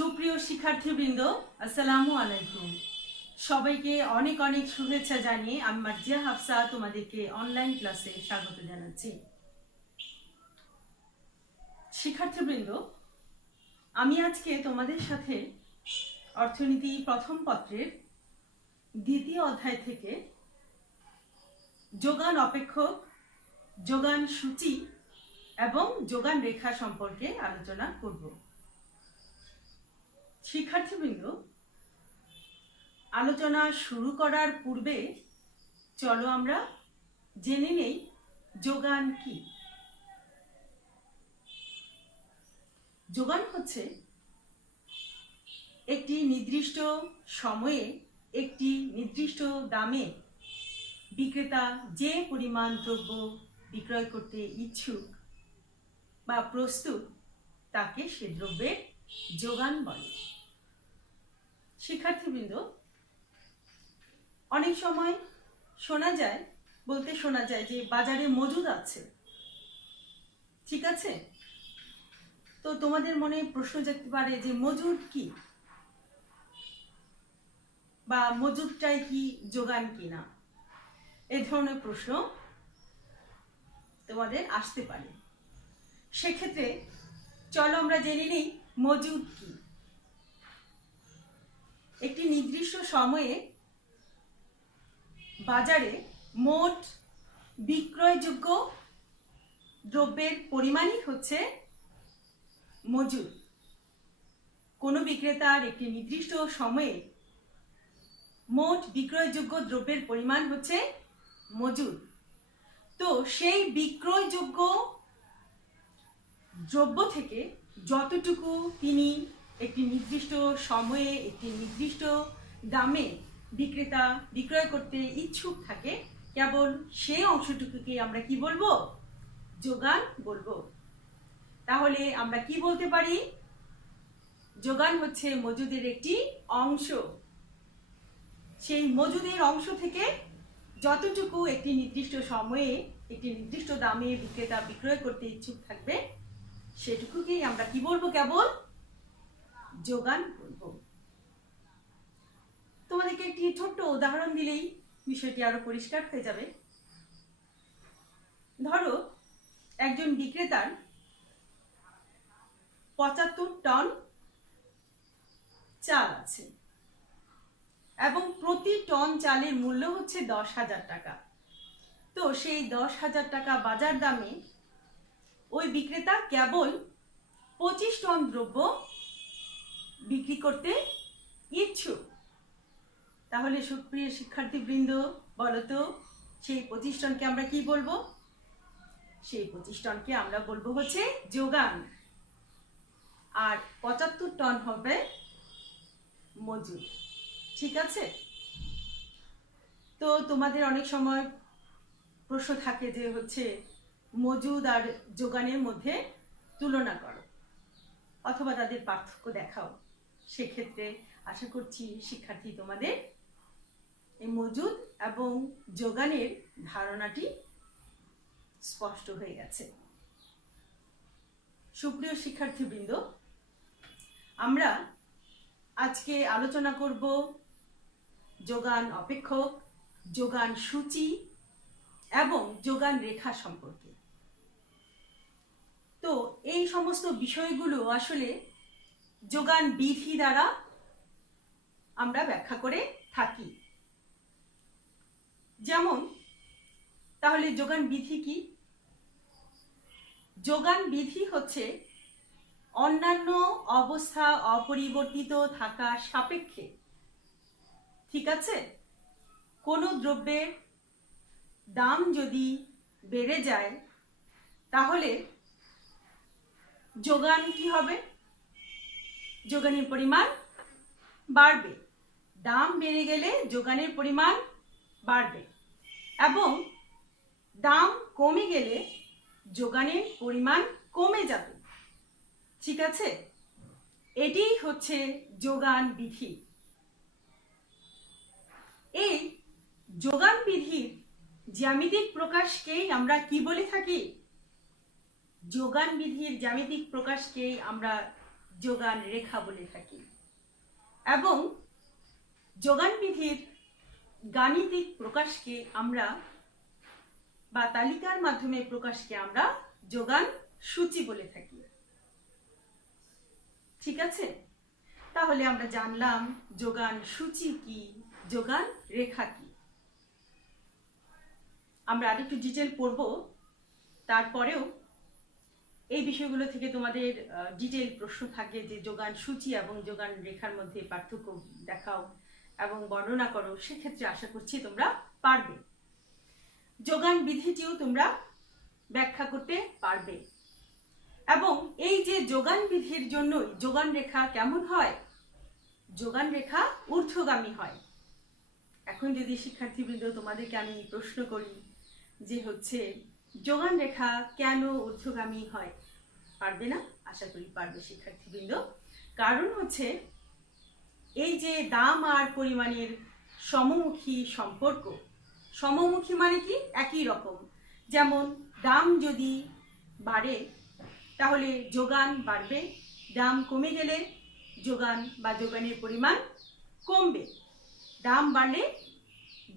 সুপ্রিয় শিক্ষার্থীবৃন্দ, আসসালামু আলাইকুম। সবাইকে অনেক অনেক শুভেচ্ছা জানিয়ে আমি মার্জিয়া হাফসা তোমাদেরকে অনলাইন ক্লাসে স্বাগত জানাচ্ছি। শিক্ষার্থীবৃন্দ, আমি আজকে তোমাদের সাথে অর্থনীতি প্রথম পত্রের দ্বিতীয় অধ্যায় থেকে যোগান অপেক্ষক, যোগান সূচি এবং যোগান রেখা সম্পর্কে আলোচনা করব। শিক্ষার্থীবৃন্দ, আলোচনা শুরু করার পূর্বে চলো আমরা জেনে নেই যোগান কি। যোগান হচ্ছে একটি নির্দিষ্ট সময়ে একটি নির্দিষ্ট দামে বিক্রেতা যে পরিমাণ দ্রব্য বিক্রয় করতে ইচ্ছুক বা প্রস্তুত তাকে সে দ্রব্যের যোগান বলে। শিক্ষার্থীবৃন্দ, অনেক সময় শোনা যায় যে বাজারে মজুদ আছে, ঠিক আছে? তো তোমাদের মনে প্রশ্ন জাগতে পারে যে মজুদ কি, বা মজুদটাই কি যোগান কিনা, এই ধরনের প্রশ্ন তোমাদের আসতে পারে। সেক্ষেত্রে চলো আমরা জেনে নিই মজুদ কি। একটি নির্দিষ্ট সময়ে বাজারে মোট বিক্রয়যোগ্য দ্রব্যের পরিমাণই হচ্ছে মজুদ। কোনো বিক্রেতার একটি নির্দিষ্ট সময়ে মোট বিক্রয়যোগ্য দ্রব্যের পরিমাণ হচ্ছে মজুদ। তো সেই বিক্রয়যোগ্য দ্রব্য থেকে যতটুকু তিনি একটি নির্দিষ্ট সময়ে একটি নির্দিষ্ট দামে বিক্রেতা বিক্রয় করতে ইচ্ছুক থাকে, কেবল সেই অংশটুকুকে আমরা কি বলবো? যোগান বলবো। তাহলে আমরা কি বলতে পারি? যোগান হচ্ছে মজুদের একটি অংশ। সেই মজুদের অংশ থেকে যতটুকু একটি নির্দিষ্ট সময়ে একটি নির্দিষ্ট দামে বিক্রেতা বিক্রয় করতে ইচ্ছুক থাকবে, সেটুকুকেই আমরা কি বলবো? কেবল যোগান বলবো। তোমাদেরকে একটি ছোট্ট উদাহরণ দিলেই বিষয়টি আরো পরিষ্কার হয়ে যাবে। ধরো, একজন বিক্রেতার ৭৫ টন চাল আছে এবং প্রতি টন চালের মূল্য হচ্ছে ১০,০০০ টাকা। তো সেই ১০,০০০ টাকা বাজার দামে ওই বিক্রেতা কেবল ২৫ টন দ্রব্য বিক্রি করতে ইচ্ছুক। তাহলে সুপ্রিয় শিক্ষার্থীবৃন্দ, বলতো সেই ২৫ টনকে আমরা কি বলবো? সেই ২৫ টনকে আমরা বলবো হচ্ছে যোগান, আর ৭৫ টন হবে মজুদ। ঠিক আছে? তো তোমাদের অনেক সময় প্রশ্ন থাকে যে হচ্ছে মজুদ আর যোগানের মধ্যে তুলনা করো অথবা তাদের পার্থক্য দেখাও। সেক্ষেত্রে আশা করছি শিক্ষার্থী তোমাদের এই মজুদ এবং যোগানের ধারণাটি স্পষ্ট হয়ে গেছে। সুপ্রিয় শিক্ষার্থীবৃন্দ, আমরা আজকে আলোচনা করব যোগান অপেক্ষক, যোগান সূচি এবং যোগান রেখা সম্পর্কে। তো এই সমস্ত বিষয়গুলো আসলে যোগান বিধি দ্বারা আমরা ব্যাখ্যা করে থাকি। যেমন, তাহলে যোগান বিধি কি? যোগান বিধি হচ্ছে অন্যান্য অবস্থা অপরিবর্তিত থাকা সাপেক্ষে, ঠিক আছে, কোনো দ্রব্যের দাম যদি বেড়ে যায় তাহলে যোগান কি হবে? যোগানের পরিমাণ বাড়বে। দাম বেড়ে গেলে যোগানের পরিমাণ বাড়বে এবং দাম কমে গেলে যোগানের পরিমাণ কমে যাবে। ঠিক আছে? এটিই হচ্ছে যোগান বিধি। এই যোগান বিধির জ্যামিতিক প্রকাশকেই আমরা কি বলে থাকি? যোগান বিধির জ্যামিতিক প্রকাশকেই আমরা যোগান রেখা বলে থাকি। এবং যোগান বিধির গাণিতিক প্রকাশকে আমরা বা তালিকার মাধ্যমে প্রকাশকে আমরা যোগান সূচি বলে থাকি। ঠিক আছে, তাহলে আমরা জানলাম যোগান সূচি কি, যোগান রেখা কি। আমরা আরেকটু ডিটেল পড়ব, তারপরেও এই বিষয়গুলো থেকে তোমাদের ডিটেল প্রশ্ন থাকে যে যোগান সূচি এবং যোগান রেখার মধ্যে পার্থক্য দেখাও এবং বর্ণনা করো। সেক্ষেত্রে আশা করছি তোমরা পারবে। যোগান বিধিটিও তোমরা ব্যাখ্যা করতে পারবে। এবং এই যে যোগান বিধির জন্যই যোগান রেখা কেমন হয়, যোগান রেখা ঊর্ধ্বগামী হয়। এখন যদি শিক্ষার্থীবৃন্দ তোমাদেরকে আমি প্রশ্ন করি যে হচ্ছে যোগান রেখা কেন ঊর্ধ্বগামী হয়, পারবে না? আশা করি পারবে শিক্ষার্থীবৃন্দ। কারণ হচ্ছে এই যে দাম আর পরিমাণের সমমুখী সম্পর্ক, সমমুখী মানে কি একই রকম। যেমন দাম যদি বাড়ে তাহলে যোগান বাড়বে, দাম কমে গেলে যোগান বা যোগানের পরিমাণ কমবে। দাম বাড়লে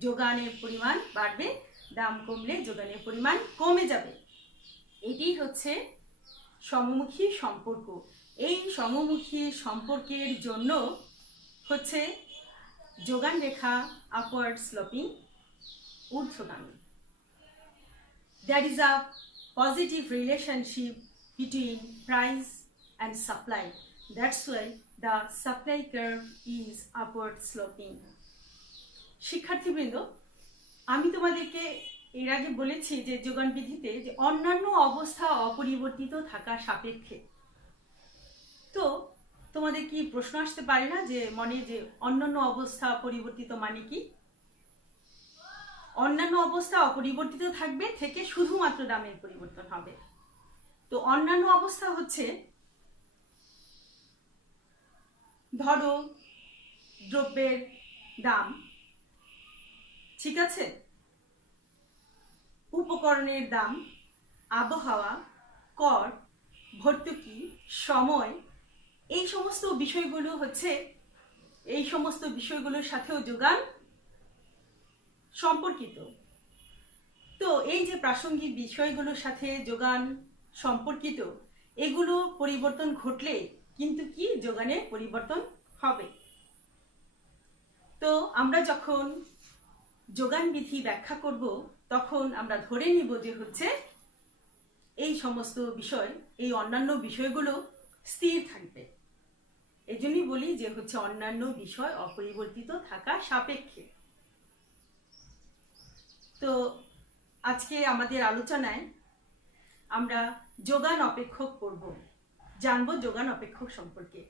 যোগানের পরিমাণ বাড়বে, দাম কমলে যোগানের পরিমাণ কমে যাবে। এটি হচ্ছে সমমুখী সম্পর্ক। এই সমমুখী সম্পর্কের জন্য হচ্ছে যোগান রেখা আপওয়ার্ড স্লোপিং, ঊর্ধ্বগামী। There is a positive relationship between price and supply. That's why the supply curve is upward sloping. শিক্ষার্থীবৃন্দ, আমি তোমাদেরকে এর আগে বলেছি যে যোগান বিধিতে যে অন্যান্য অবস্থা অপরিবর্তিত থাকা সাপেক্ষে। তো তোমাদের কি প্রশ্ন আসতে পারে না যে মনে যে অন্যান্য অবস্থা পরিবর্তিত মানে কি? অন্যান্য অবস্থা অপরিবর্তিত থাকবে থেকে শুধুমাত্র দামের পরিবর্তন হবে। তো অন্যান্য অবস্থা হচ্ছে ধরো দ্রব্যের দাম, ঠিক আছে, উপকরণের দাম, আবহাওয়া, কর, ভর্তুকি, সময়, এই সমস্ত বিষয়গুলো হচ্ছে, এই সমস্ত বিষয়গুলোর সাথেও যোগান সম্পর্কিত। তো এই যে প্রাসঙ্গিক বিষয়গুলোর সাথে যোগান সম্পর্কিত, এগুলো পরিবর্তন ঘটলে কিন্তু কি যোগানের পরিবর্তন হবে। তো আমরা যখন যোগান বিধি ব্যাখ্যা করব তখন আমরা ধরে নিব যে হচ্ছে এই সমস্ত বিষয়, এই অন্যান্য বিষয়গুলো স্থির থাকবে। এই জন্যই বলি যে হচ্ছে অন্যান্য বিষয় অপরিবর্তিত থাকা সাপেক্ষে। তো আজকে আমাদের আলোচনায় আমরা যোগান অপেক্ষক পড়ব, জানবো যোগান অপেক্ষক সম্পর্কে।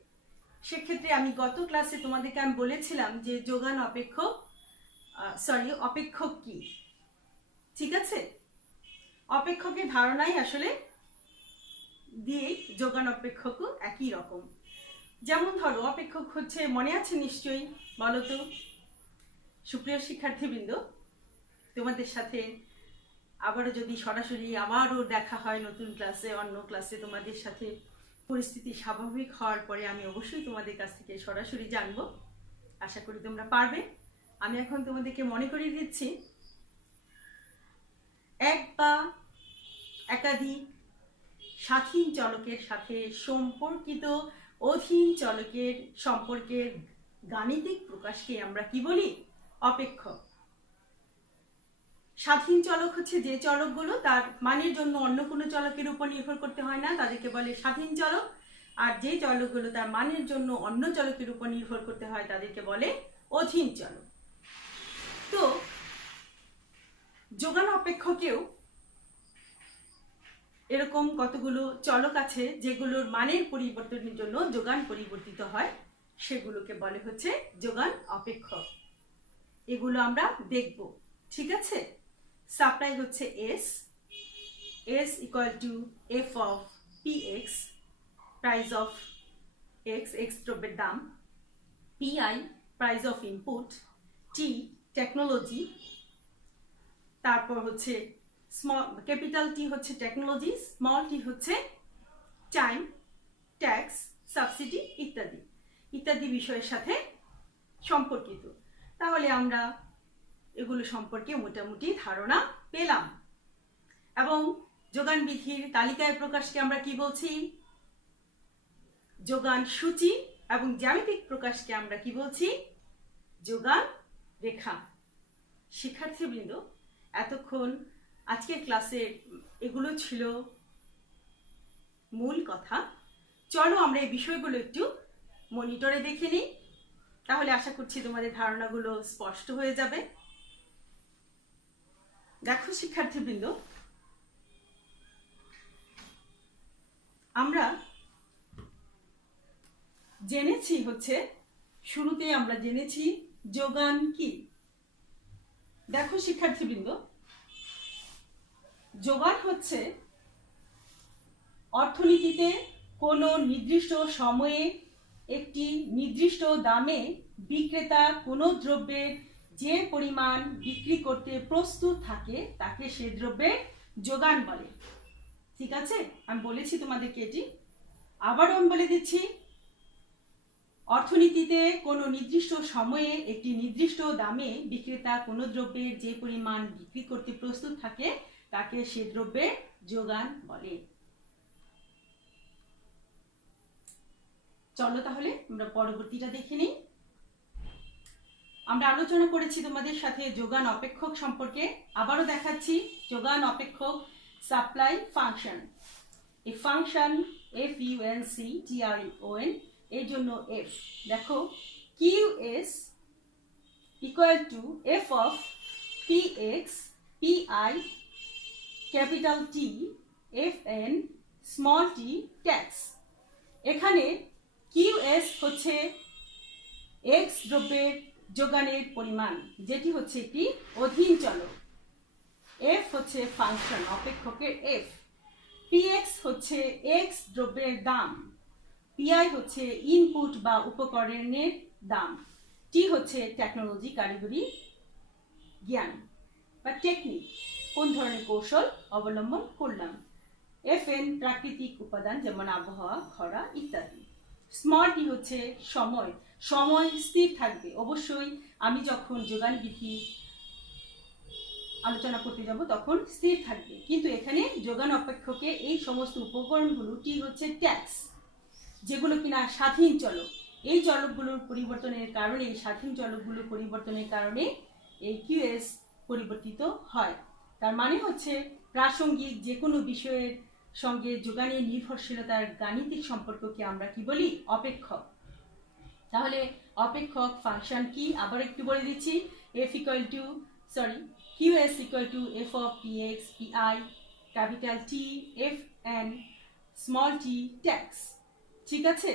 সেক্ষেত্রে আমি গত ক্লাসে তোমাদেরকে আমি বলেছিলাম যে যোগান অপেক্ষক অপেক্ষক কি, ঠিক আছে। অপেক্ষকের ধারণাই আসলে দিয়ে যোগান অপেক্ষকও একই রকম। যেমন ধরো অপেক্ষক হচ্ছে, মনে আছে নিশ্চয়ই, বলো তো সুপ্রিয় শিক্ষার্থীবৃন্দ, তোমাদের সাথে আবারও যদি সরাসরি আবারও দেখা হয় নতুন ক্লাসে, অন্য ক্লাসে তোমাদের সাথে পরিস্থিতি স্বাভাবিক হওয়ার পরে আমি অবশ্যই তোমাদের কাছ থেকে সরাসরি জানবো। আশা করি তোমরা পারবে। আমি এখন তোমাদেরকে মনে করিয়ে দিচ্ছি, এক বা একাধিক স্বাধীন চলকের সাথে সম্পর্কিত অধীন চলকের সম্পর্কের গাণিতিক প্রকাশকে আমরা কি বলি? অপেক্ষক। স্বাধীন চলক হচ্ছে যে চলকগুলো তার মানের জন্য অন্য কোনো চলকের উপর নির্ভর করতে হয় না, তাদেরকে বলে স্বাধীন চলক। আর যে চলকগুলো তার মানের জন্য অন্য চলকের উপর নির্ভর করতে হয় তাদেরকে বলে অধীন চলক। তো যোগান অপেক্ষকেও এরকম কতগুলো চলক আছে যেগুলোর মানের পরিবর্তনের জন্য যোগান পরিবর্তিত হয়, সেগুলোকে বলে হচ্ছে যোগান অপেক্ষক। এগুলো আমরা দেখব, ঠিক আছে। সাপ্লাই হচ্ছে S, S equal to F of P x, price of x, x দ্রব্যের দাম, PI price of input, T technology, তারপর হচ্ছে স্মল ক্যাপিটাল টি হচ্ছে টেকনোলজি, স্মল টি হচ্ছে টাইম, ট্যাক্স, সাবসিডি বিষয়ের সাথে সম্পর্কিত। তাহলে আমরা এগুলো সম্পর্কে মোটামুটি ধারণা পেলাম। এবং যোগান বিধির তালিকায় প্রকাশকে আমরা কি বলছি? যোগান সূচি। এবং জ্যামিতিক প্রকাশকে আমরা কি বলছি? যোগান রেখা। শিক্ষার্থীবৃন্দ, এতক্ষণ আজকের ক্লাসে এগুলো ছিল মূল কথা। চলো আমরা এই বিষয়গুলো একটু মনিটরে দেখে নিই, তাহলে আশা করছি তোমাদের ধারণাগুলো স্পষ্ট হয়ে যাবে। দেখো শিক্ষার্থীবৃন্দ, আমরা জেনেছি শুরুতে আমরা জেনেছি যোগান কি। দেখো শিক্ষার্থীবৃন্দ, যোগান হচ্ছে অর্থনীতিতে কোনো নির্দিষ্ট সময়ে একটি নির্দিষ্ট দামে বিক্রেতা কোনো দ্রব্যের যে পরিমাণ বিক্রি করতে প্রস্তুত থাকে তাকে সে দ্রব্যের যোগান বলে। ঠিক আছে, আমি বলেছি তোমাদেরকে এটি, আবারও আমি বলে দিচ্ছি। অর্থনীতিতে কোনো নির্দিষ্ট সময়ে একটি নির্দিষ্ট দামে বিক্রেতা কোনো দ্রব্যের যে পরিমাণ বিক্রি করতে প্রস্তুত থাকে তাকে সে দ্রব্যের যোগান বলে। চলো তাহলে আমরা পরবর্তীটা দেখে নিই। আমরা আলোচনা করেছি তোমাদের সাথে যোগান অপেক্ষক সম্পর্কে। আবারও দেখাচ্ছি যোগান অপেক্ষক, সাপ্লাই ফাংশন। এই ফাংশন FUNCTREON, এই জন্য F। দেখো QS equal to F of PX PI capital T FN small t tax। এখানে QS হচ্ছে X দ্রব্যের যোগানের পরিমাণ, যেটি হচ্ছে একটি অধীন চলক। F হচ্ছে ফাংশন অপেক্ষকের F। PX হচ্ছে X দ্রব্যের দাম। PI হচ্ছে ইনপুট বা উপকরণের দাম। T হচ্ছে টেকনোলজি, কারিগরি জ্ঞান বা টেকনিক, কোন ধরনের কৌশল অবলম্বন করলাম। FN প্রাকৃতিক উপাদান, যেমন আবহাওয়া, খরা ইত্যাদি। স্মল টি হচ্ছে সময়, সময় স্থির থাকবে। অবশ্যই আমি যখন যোগান বিধি আলোচনা করতে যাব তখন স্থির থাকবে, কিন্তু এখানে যোগান অপেক্ষকে এই সমস্ত উপকরণগুলো টি হচ্ছে ট্যাক্স, যেগুলো কিনা স্বাধীন চলক। এই চলকগুলোর পরিবর্তনের কারণে, এই স্বাধীন চলকগুলোর পরিবর্তনের কারণে এই QS পরিবর্তিত হয়। তার মানে হচ্ছে প্রাসঙ্গিক যে কোনো বিষয়ের সঙ্গে যোগানের নির্ভরশীলতার গাণিতিক সম্পর্ককে আমরা কি বলি? অপেক্ষক। তাহলে অপেক্ষক ফাংশন কি আবার একটু বলে দিচ্ছি। QS equal to F of PX PI capital T FN small t tax। ঠিক আছে,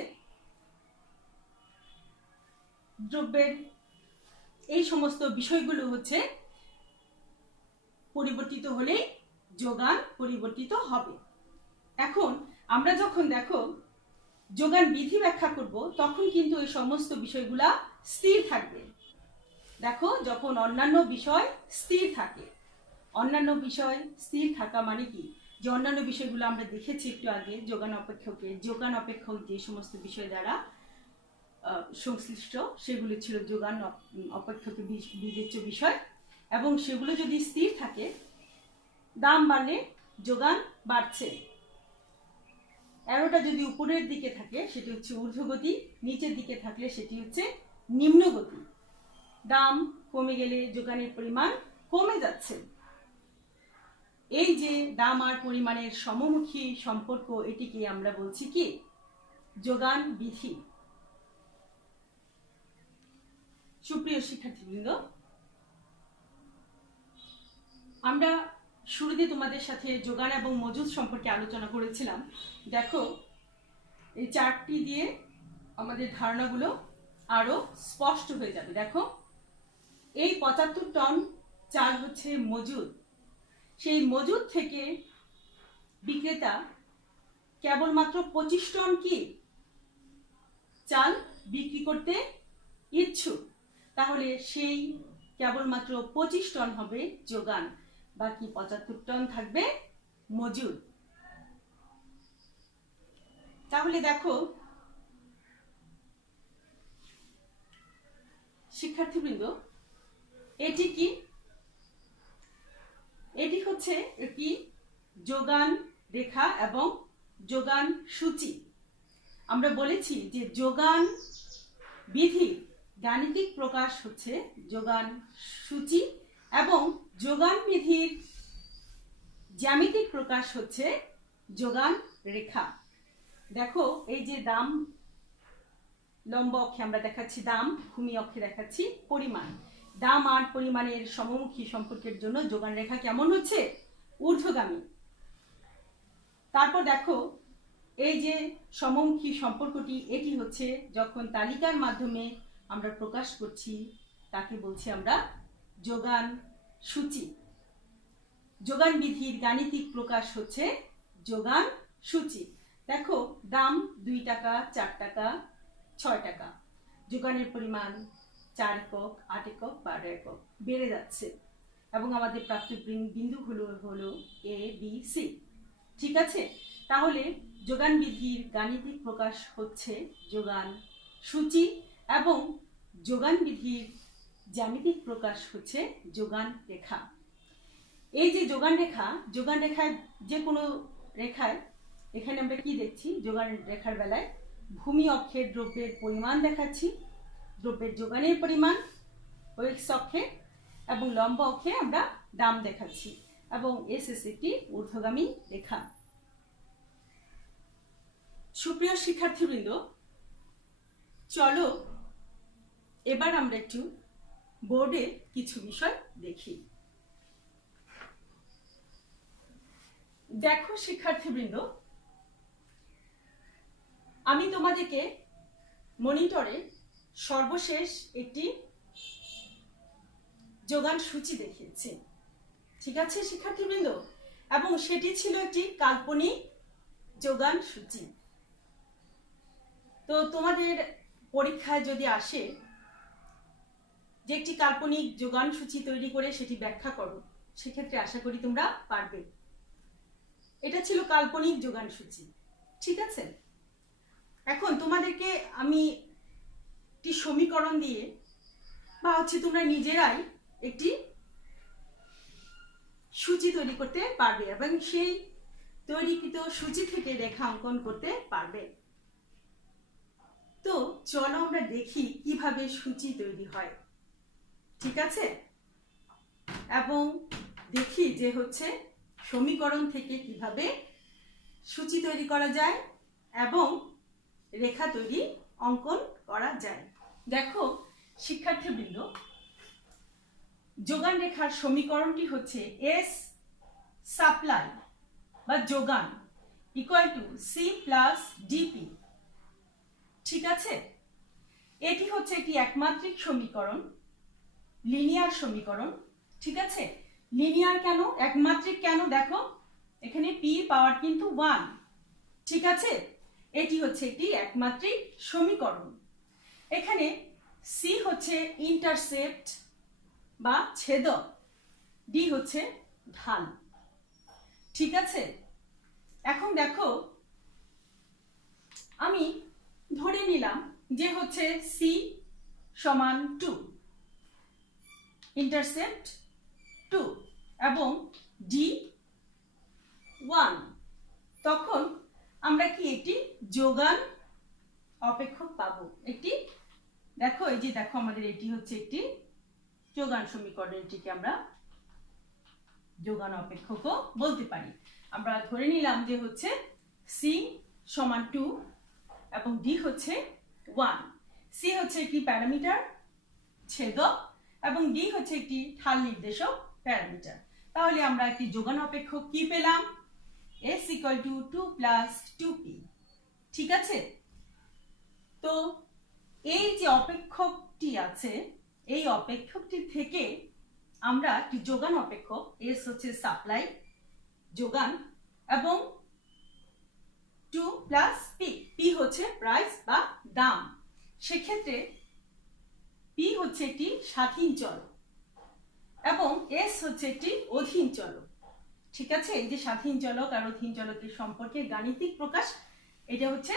দ্রব্যের এই সমস্ত বিষয়গুলো হচ্ছে পরিবর্তিত হলে যোগান পরিবর্তিত হবে। এখন আমরা যখন দেখো যোগান বিধি ব্যাখ্যা করব তখন কিন্তু এই সমস্ত বিষয়গুলা স্থির থাকবে। দেখো, যখন অন্যান্য বিষয় স্থির থাকে, অন্যান্য বিষয় স্থির থাকা মানে কি? যে অন্যান্য বিষয়গুলো আমরা দেখেছি একটু আগে যোগান অপেক্ষকে, যোগান অপেক্ষক যে সমস্ত বিষয় দ্বারা সংশ্লিষ্ট সেগুলো ছিল যোগান অপেক্ষকে বিবেচ্য বিষয়, এবং সেগুলো যদি স্থির থাকে, দাম বাড়লে যোগান বাড়ছে। অ্যারোটা যদি উপরের দিকে থাকে সেটি হচ্ছে ঊর্ধ্বগতি, নিচের দিকে থাকলে সেটি হচ্ছে নিম্নগতি। দাম কমে গেলে যোগানের পরিমাণ কমে যাচ্ছে। এই যে দাম আর পরিমাণের সমমুখী সম্পর্ক, এটিকে আমরা বলছি কি? যোগান বিধি। সুপ্রিয় শিক্ষার্থীবৃন্দ, আমরা শুরুতে তোমাদের সাথে যোগান এবং মজুদ সম্পর্কে আলোচনা করেছিলাম। দেখো, এই চার্টটি দিয়ে আমাদের ধারণাগুলো আরো স্পষ্ট হয়ে যাবে। দেখো, এই 75 টন চাল হচ্ছে মজুদ। সেই মজুদ থেকে বিক্রেতা কেবলমাত্র 25 টন কি চাল বিক্রি করতে ইচ্ছুক। তাহলে সেই কেবলমাত্র 25 টন হবে যোগান, বাকি 75 টন থাকবে মজুদ। তাহলে দেখো, শিক্ষার্থীবৃন্দ, এটি কি? এটি হচ্ছে একটি যোগান রেখা এবং যোগান সূচি। আমরা বলেছি যে যোগান বিধি গাণিতিক প্রকাশ হচ্ছে যোগান সূচি এবং যোগান বিধির জ্যামিতিক প্রকাশ হচ্ছে যোগান রেখা। দেখো, এই যে দাম লম্ব অক্ষে আমরা দেখাচ্ছি দাম, ভূমি অক্ষে দেখাচ্ছি পরিমাণ। দাম আর পরিমাণের সমমুখী সম্পর্কের জন্য যোগান রেখা কেমন হচ্ছে? ঊর্ধ্বগামী। তারপর দেখো, এই যে সমমুখী সম্পর্কটি, এটি হচ্ছে যখন তালিকার মাধ্যমে আমরা প্রকাশ করছি তাকে বলছি আমরা যোগান সূচি। যোগান বিধির গাণিতিক প্রকাশ হচ্ছে যোগান সূচি। দেখো, দাম 2 টাকা, 4 টাকা, 6 টাকা। যোগানের পরিমাণ 4 একক, 8 একক, 12 একক বেড়ে যাচ্ছে এবং আমাদের প্রাপ্ত বিন্দু হলো এ বি সি। ঠিক আছে, তাহলে যোগান বিধির গাণিতিক প্রকাশ হচ্ছে যোগান সূচি এবং যোগান বিধির জ্যামিতিক প্রকাশ হচ্ছে যোগান রেখা। এই যে যোগান রেখা, যোগান রেখায় যে কোনো রেখায়, এখানে আমরা কি দেখছি? যোগান রেখার বেলায় ভূমি অক্ষে দ্রব্যের পরিমাণ দেখাচ্ছি, দ্রব্যের যোগানের পরিমাণ এক্স অক্ষে, এবং লম্ব অক্ষে আমরা দাম দেখাচ্ছি এবং এস একটি ঊর্ধ্বগামী রেখা। সুপ্রিয় শিক্ষার্থীবৃন্দ, চলো এবার আমরা একটু বোর্ডে কিছু বিষয় দেখি। দেখো শিক্ষার্থীবৃন্দ, আমি তোমাদেরকে মনিটরে সর্বশেষ একটি যোগান সূচি দেখিয়েছি। ঠিক আছে শিক্ষার্থীবৃন্দ, এবং সেটি ছিল একটি কাল্পনিক যোগান সূচি। তো তোমাদের পরীক্ষায় যদি আসে যে একটি কাল্পনিক যোগান সূচি তৈরি করে সেটি ব্যাখ্যা করো, সেক্ষেত্রে আশা করি তোমরা পারবে। এটা ছিল কাল্পনিক যোগান সূচি। ঠিক আছে, এখন তোমাদেরকে আমি একটি সমীকরণ দিয়ে বা তোমরা নিজেরাই একটি সূচি তৈরি করতে পারবে এবং সেই তৈরিকৃত সূচি থেকে রেখা অঙ্কন করতে পারবে। তো চলো আমরা দেখি কিভাবে সূচি তৈরি হয়। ঠিক আছে, এবং দেখি যে হচ্ছে সমীকরণ থেকে কিভাবে সূচি তৈরি করা যায় এবং রেখা তৈরি অঙ্কন করা যায়। দেখো শিক্ষার্থীবৃন্দ, যোগান রেখার সমীকরণটি হচ্ছে এস সাপ্লাই বা যোগান equal to C plus DP. ঠিক আছে, এটি হচ্ছে একটি একমাত্রিক সমীকরণ, লিনিয়ার সমীকরণ। ঠিক আছে, লিনিয়ার কেন, একমাত্রিক কেন? দেখো এখানে পি পাওয়ার কিন্তু 1। ঠিক আছে, এটি হচ্ছে একটি একমাত্রিক সমীকরণ। এখানে সি হচ্ছে ইন্টারসেপ্ট বা ছেদক, ডি হচ্ছে ঢাল। ঠিক আছে, এখন দেখো আমি ধরে নিলাম যে হচ্ছে সি সমান 2, ইন্টারসেপ্ট 2 এবং ডি 1। তখন আমরা কি একটি যোগান অপেক্ষক পাবো। একটি দেখো, এই যে দেখো আমাদের এটি হচ্ছে একটি যোগান সমীকরণ, এটিকে আমরা যোগান অপেক্ষকও বলতে পারি। আমরা ধরে নিলাম যে হচ্ছে সি সমান 2 এবং ডি হচ্ছে 1। সি হচ্ছে একটি প্যারামিটার ছেদক এবং ডি হচ্ছে একটি ঢাল নির্দেশক প্যারামিটার। তাহলে আমরা একটি যোগান অপেক্ষক কি পেলাম? s equal to 2 plus 2p। ঠিক আছে, তো এই যে অপেক্ষকটি আছে, এই অপেক্ষকটি থেকে আমরা একটি যোগান অপেক্ষক, s হচ্ছে সাপ্লাই যোগান এবং 2 প্লাস p, p হচ্ছে প্রাইস বা দাম। সেক্ষেত্রে p হচ্ছে একটি স্বাধীন চল এবং s হচ্ছে একটি অধীন চলক। ঠিক আছে, এই যে স্বাধীন চলক আর অধীন চলকের সম্পর্কে গাণিতিক প্রকাশ, এটা হচ্ছে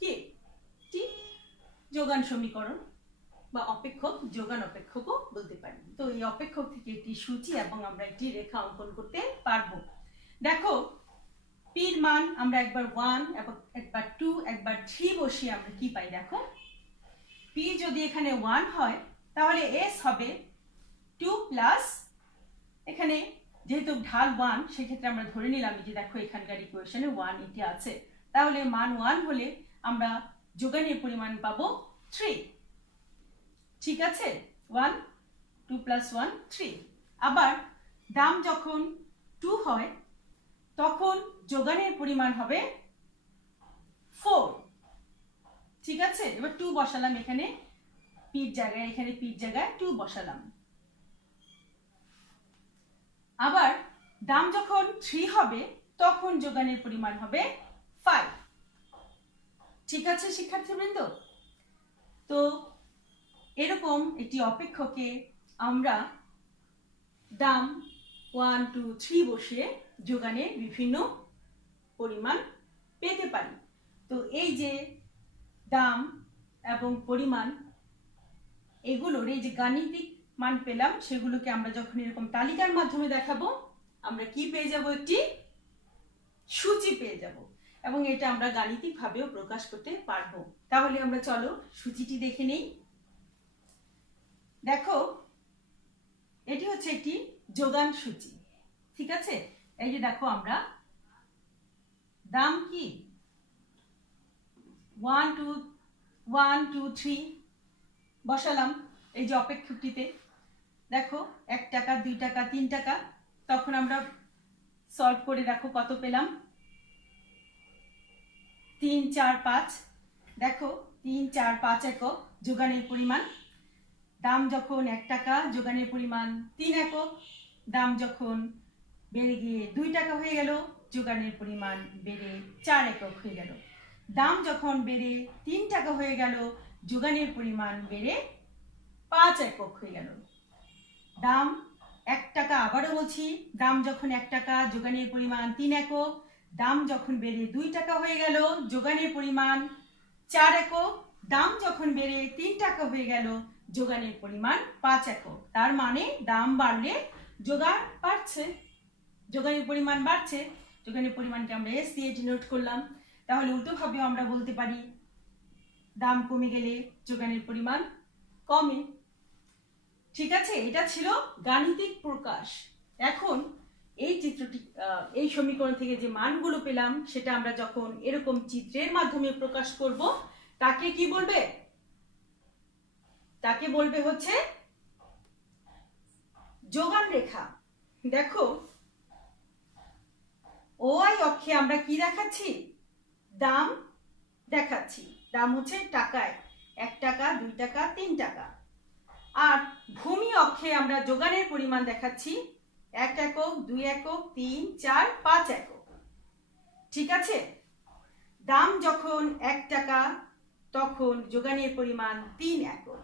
কি যোগান সমীকরণ। বা অপেক্ষক, যোগান অপেক্ষকও বলতে পারি। তো এই অপেক্ষক থেকে একটি সূচি এবং আমরা একটি রেখা অঙ্কন করতে পারবো। দেখো পির মান আমরা একবার 1 এবং একবার 2 একবার 3 বসিয়ে আমরা কি পাই, দেখো পি যদি এখানে 1 হয় তাহলে এস হবে 2 প্লাস, এখানে যেহেতু ঢাল 1 সেক্ষেত্রে আমরা ধরে নিলাম যে দেখো এখানকার ইকুয়েশনে 1 এটি আছে, তাহলে মান 1 হলে আমরা যোগানের পরিমাণ পাবো 3। ঠিক আছে, 1 2 প্লাস 1 3। আবার দাম যখন 2 হয় তখন যোগানের পরিমাণ হবে 4। ঠিক আছে, এবার 2 বসালাম এখানে পির জায়গায়, এখানে পির জায়গায় 2 বসালাম। আবার দাম যখন 3 হবে তখন যোগানের পরিমাণ হবে 5। ঠিক আছে শিক্ষার্থীবৃন্দ, তো এরকম একটি অপেক্ষকে আমরা দাম 1 2 3 বসিয়ে যোগানের বিভিন্ন পরিমাণ পেতে পারি। তো এই যে দাম এবং পরিমাণ এগুলোর এই যে গাণিতিক মান পেলাম, সেগুলোকে আমরা যখন এরকম তালিকার মাধ্যমে দেখাবো আমরা কি পেয়ে যাব, একটি সূচি পেয়ে যাব এবং এটা আমরা গাণিতিক ভাবেও প্রকাশ করতে পারবো। তাহলে আমরা চলো সূচিটি দেখে নেই। দেখো এটি হচ্ছে একটি যোগান সূচি। ঠিক আছে, এই যে দেখো আমরা দাম কি 1 2 3 বসালাম এই যে অপেক্ষকটিতে। দেখো 1 টাকা 2 টাকা 3 টাকা, তখন আমরা সলভ করে দেখো কত পেলাম, 3 4 5। দেখো 3 4 5 একক যোগানের পরিমাণ। দাম যখন 1 টাকা যোগানের পরিমাণ 3 একক। দাম যখন বেড়ে গিয়ে 2 টাকা হয়ে গেল যোগানের পরিমাণ বেড়ে 4 একক হয়ে গেল। দাম যখন বেড়ে 3 টাকা হয়ে গেল যোগানের পরিমাণ বেড়ে 5 একক হয়ে গেল। দাম 1 টাকা, আবারও বলছি, দাম যখন 1 টাকা যোগানের পরিমাণ 3 একক। দাম যখন বেড়ে 2 টাকা হয়ে গেল যোগানের পরিমাণ 4 একক। দাম যখন বেড়ে 3 টাকা হয়ে গেল যোগানের পরিমাণ 5 একক। তার মানে দাম বাড়লে যোগান বাড়ছে, যোগানের পরিমাণ বাড়ছে। যোগানের পরিমাণকে আমরা এস দিয়ে ডিনোট করলাম। তাহলে উল্টোভাবেও আমরা বলতে পারি দাম কমে গেলে যোগানের পরিমাণ কমে। ঠিক আছে, এটা ছিল গাণিতিক প্রকাশ। এখন এই চিত্রটি, এই সমীকরণ থেকে যে মানগুলো পেলাম সেটা আমরা যখন এরকম চিত্রের মাধ্যমে প্রকাশ করব তাকে কি বলবে, তাকে বলবে হচ্ছে যোগান রেখা। দেখো ওই অক্ষে আমরা কি দেখাচ্ছি, দাম দেখাচ্ছি। দাম হচ্ছে টাকায়, 1 টাকা 2 টাকা 3 টাকা। আর ভূমি অক্ষে আমরা যোগানের পরিমাণ দেখাচ্ছি 1 একক 2 একক 3 4 5 একক। ঠিক আছে, দাম যখন 1 টাকা তখন যোগানের পরিমাণ 3 একক।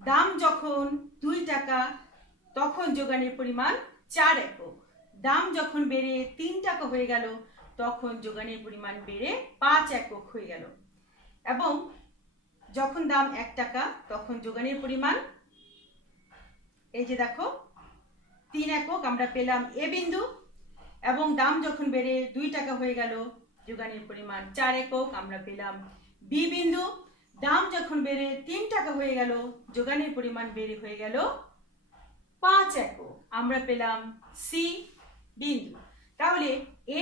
দাম যখন 2 টাকা তখন যোগানের পরিমাণ 4 একক। দাম যখন বেড়ে 3 টাকা হয়ে গেল তখন যোগানের পরিমাণ বেড়ে 5 একক হয়ে গেল। এবং যখন দাম 1 টাকা তখন যোগানের পরিমাণ, এই যে দেখো 3 একক আমরা পেলাম এ বিন্দু। এবং দাম যখন বেড়ে 2 টাকা হয়ে গেল যোগানের পরিমাণ 4 একক আমরা পেলাম বি বিন্দু। দাম যখন বেড়ে 3 টাকা হয়ে গেল যোগানের পরিমাণ বেড়ে হয়ে গেল 5 একক, আমরা পেলাম সি বিন্দু। তাহলে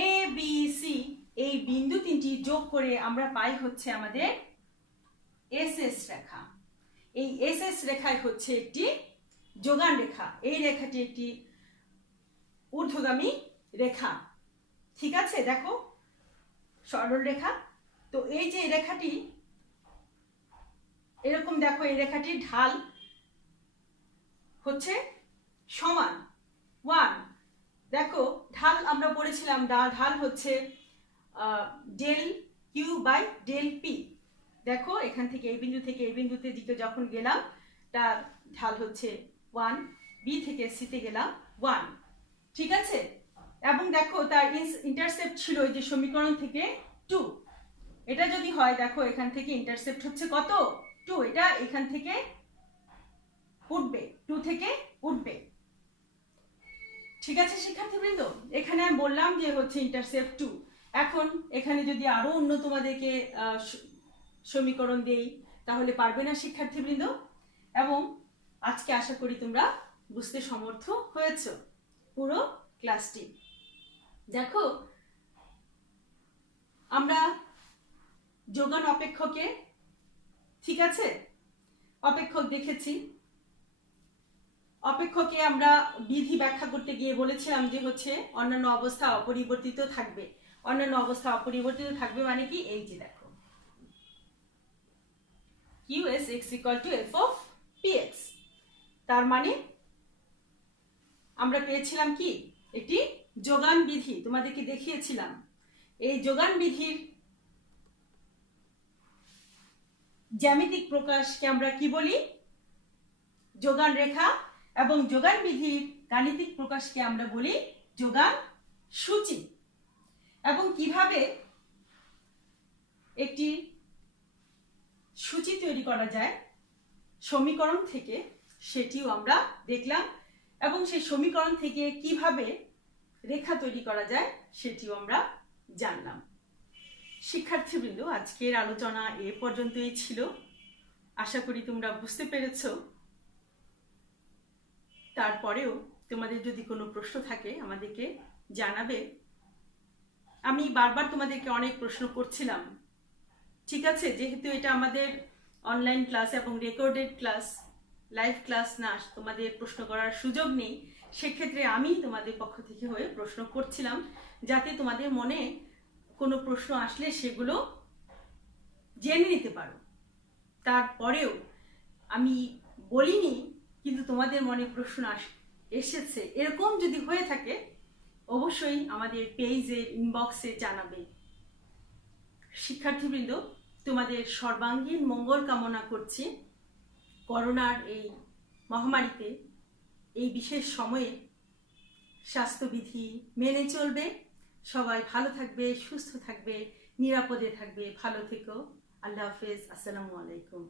এ বি সি এই বিন্দু তিনটি যোগ করে আমরা পাই হচ্ছে আমাদের এস এস রেখা। এই এস এস রেখায় হচ্ছে একটি যোগান রেখা। এই রেখাটি একটি ঊর্ধ্বগামী রেখা। ঠিক আছে, দেখো সরল রেখা। তো এই যে রেখাটি এরকম, দেখো এই রেখাটির ঢাল হচ্ছে সমান 1। দেখো ঢাল আমরা পড়েছিলাম, ঢাল হচ্ছে del Q by del P. দেখো এখান থেকে এই বিন্দু থেকে এই বিন্দুতে দিকে যখন গেলাম তার ঢাল হচ্ছে 1, বি থেকে সিতে গেলাম 1। ঠিক আছে, এবং দেখো তার ইন্টারসেপ্ট ছিল এই যে সমীকরণ থেকে 2। এটা যদি হয় দেখো এখান থেকে ইন্টারসেপ্ট হচ্ছে কত, 2। এটা এখান থেকে উঠবে, 2 থেকে উঠবে। ঠিক আছে শিক্ষার্থীবৃন্দ, এখানে আমি বললাম যে হচ্ছে ইন্টারসেপ্ট 2। এখন এখানে যদি আরো অন্য তোমাদেরকে সমীকরণ দেই তাহলে পারবে না শিক্ষার্থীবৃন্দ। এবং আজকে আশা করি তোমরা বুঝতে সমর্থ হয়েছো পুরো ক্লাসটি। দেখো, আমরা যোগান অপেক্ষকে, ঠিক আছে, অপেক্ষক দেখেছি। অপেক্ষকে আমরা বিধি ব্যাখ্যা করতে গিয়ে বলেছিলাম যে হচ্ছে অন্যান্য অবস্থা অপরিবর্তিত থাকবে। অন্যান্য অবস্থা অপরিবর্তিত থাকবে মানে কি, এই যে দেখো QSX = F of Px। তার মানে আমরা পেয়েছিলাম কি, একটি যোগান বিধি, তোমাদেরকে দেখিয়েছিলাম। এই যোগান বিধির জ্যামিতিক প্রকাশকে আমরা কি বলি, যোগান রেখা। এবং যোগান বিধির গাণিতিক প্রকাশকে আমরা বলি যোগান সূচি। এবং কিভাবে একটি সূচি তৈরি করা যায় সমীকরণ থেকে, সেটিও আমরা দেখলাম। এবং সেই সমীকরণ থেকে কিভাবে রেখা তৈরি করা যায় সেটিও আমরা জানলাম। শিক্ষার্থীবৃন্দ, আজকের আলোচনা এ পর্যন্তই ছিল। আশা করি তোমরা বুঝতে পেরেছো। তারপরেও তোমাদের যদি কোনো প্রশ্ন থাকে আমাদেরকে জানাবে। আমি বারবার তোমাদেরকে অনেক প্রশ্ন করছিলাম, ঠিক আছে, যেহেতু এটা আমাদের অনলাইন ক্লাস এবং রেকর্ডেড ক্লাস, লাইভ ক্লাস না, তোমাদের প্রশ্ন করার সুযোগ নেই। সেক্ষেত্রে আমি তোমাদের পক্ষ থেকে হয়ে প্রশ্ন করছিলাম, যাতে তোমাদের মনে কোনো প্রশ্ন আসলে সেগুলো জেনে নিতে পারো। তারপরেও আমি বলিনি, কিন্তু তোমাদের মনে প্রশ্ন এসেছে, এরকম যদি হয়ে থাকে অবশ্যই আমাদের পেজের ইনবক্সে জানাবে। শিক্ষার্থীবৃন্দ, তোমাদের সর্বাঙ্গীন মঙ্গল কামনা করছি। করোনার এই মহামারীতে, এই বিশেষ সময়ে স্বাস্থ্যবিধি মেনে চলবে। সবাই ভালো থাকবে, সুস্থ থাকবে, নিরাপদে থাকবে। ভালো থেকো। আল্লাহ হাফেজ। আসসালামু আলাইকুম।